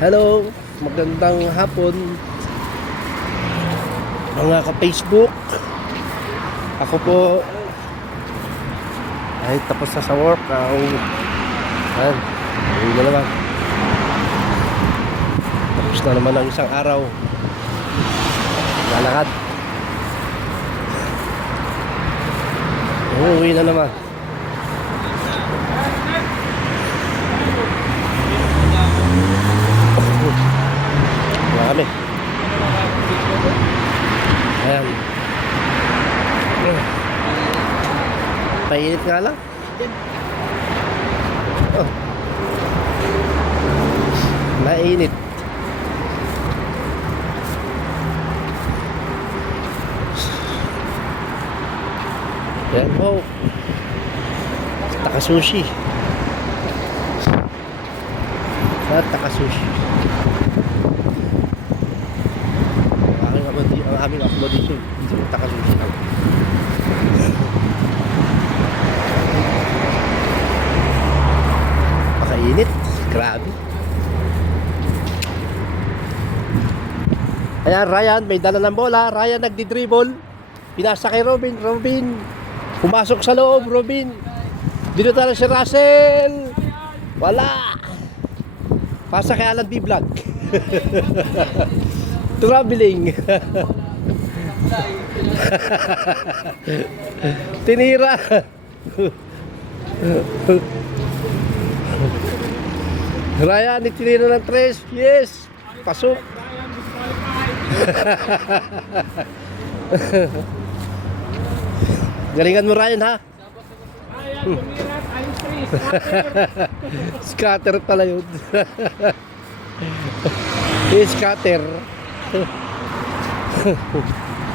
Hello, magandang hapon mga ka-Facebook. Ako po ay tapos na sa work. Ang ayan, uwi na naman. Tapos na naman ang isang araw. Lalakad. Uuwi na naman. Kami. Ayan. Painit nga lang. Oh. Mainit. Yan po. Takasushi. Sa Takasushi. Ang aking accommodation, ang aming accommodation dito sa Takasushi lang. Pakainit. Grabe. Ayan, Ryan, may dala ng bola. Ryan nagdi-dribble. Pinasa kay Robin. Robin. Pumasok sa loob, Robin. Dito tala si Russell. Wala. Pasa kay Alan B. Vlog. Traveling. Tinira. Ryan, itinira ng tres. Yes. Pasok. Galingan mo Ryan ha. Scatter pala yun. Scatter.